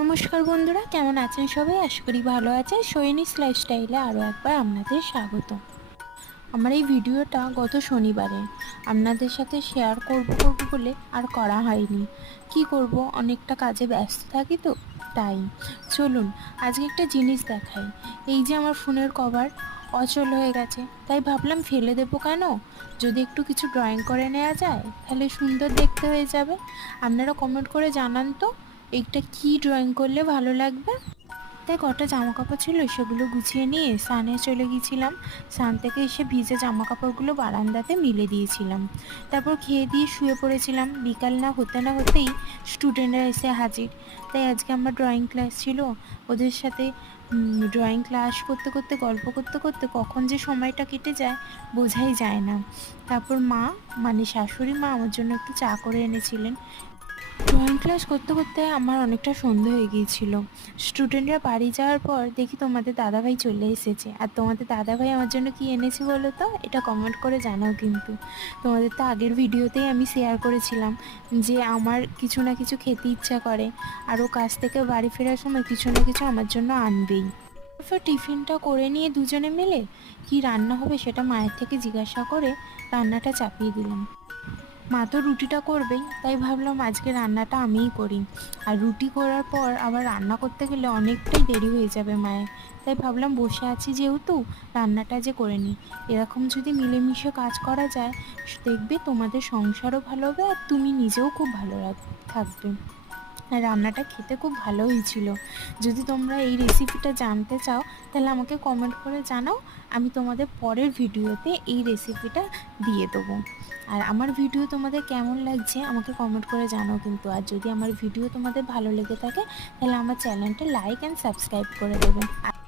নমস্কার বন্ধুরা, কেমন আছেন সবাই? আশা করি ভালো আছেন। সৈনিস লাইফস্টাইলে আরও একবার আপনাদের স্বাগত। আমার এই ভিডিওটা গত শনিবারে আপনাদের সাথে শেয়ার করব করব বলে আর করা হয়নি। কি করব? অনেকটা কাজে ব্যস্ত থাকি তো, তাই। চলুন, আজকে একটা জিনিস দেখাই। এই যে আমার ফোনের কভার অচল হয়ে গেছে, তাই ভাবলাম ফেলে দেবো কেন? যদি একটু কিছু ড্রয়িং করে নেওয়া যায়, তাহলে সুন্দর দেখতে হয়ে যাবে। আপনারা কমেন্ট করে জানান তো। এইটা কি ড্রয়িং করলে ভালো লাগবে? তাই কটা জামা কাপড় ছিল, সেগুলো গুছিয়ে নিয়ে সানে চলে গিয়েছিলাম। সান থেকে এসে ভিজে জামা কাপড়গুলো বারান্দাতে মিলে দিয়েছিলাম। তারপর খেয়ে দিয়ে শুয়ে পড়েছিলাম। বিকাল না হতে না হতেই স্টুডেন্টরা এসে হাজির। তাই আজকে আমার ড্রয়িং ক্লাস ছিল। ওদের সাথে ড্রয়িং ক্লাস করতে করতে, গল্প করতে করতে কখন যে সময়টা কেটে যায়, বোঝাই যায় না। তারপর মা মানে শাশুড়ি মা, আমার জন্য একটু চা করে এনেছিলেন। ড্রয়িং ক্লাস করতে করতে আমার অনেকটা সন্ধে হয়ে গিয়েছিল। স্টুডেন্টরা বাড়ি যাওয়ার পর দেখি তোমাদের দাদাভাই চলে এসেছে। আর তোমাদের দাদাভাই আমার জন্য কি এনেছে বলো তো? এটা কমেন্ট করে জানাও কিন্তু। তোমাদের তো আগের ভিডিওতেই আমি শেয়ার করেছিলাম যে আমার কিছু না কিছু খেতে ইচ্ছা করে। আর ও কাজ থেকে বাড়ি ফেরার সময় কিছু না কিছু আমার জন্য আনবেই। তারপর টিফিনটা করে নিয়ে দুজনে মিলে কি রান্না হবে সেটা মায়ের থেকে জিজ্ঞাসা করে রান্নাটা চাপিয়ে দিলাম। মা তো রুটিটা করবেই, তাই ভাবলাম আজকে রান্নাটা আমিই করি। আর রুটি করার পর আবার রান্না করতে গেলে অনেকটাই দেরি হয়ে যাবে মায়ের। তাই ভাবলাম বসে আছি যেহেতু, রান্নাটা যে করে নিই। এরকম যদি মিলেমিশে কাজ করা যায়, দেখবে তোমাদের সংসারও ভালো হবে আর তুমি নিজেও খুব ভালো থাকবে। আর রান্নাটা খেতে খুব ভালোই হয়েছিল যদি তোমরা এই রেসিপিটা জানতে চাও, তাহলে আমাকে কমেন্ট করে জানাও। আমি তোমাদের পরের ভিডিওতে এই রেসিপিটা দিয়ে দেবো। আর আমার ভিডিও তোমাদের কেমন লাগছে, আমাকে কমেন্ট করে জানাও কিন্তু। আর যদি আমার ভিডিও তোমাদের ভালো লেগে থাকে, তাহলে আমার চ্যানেলটা লাইক অ্যান্ড সাবস্ক্রাইব করে দেবে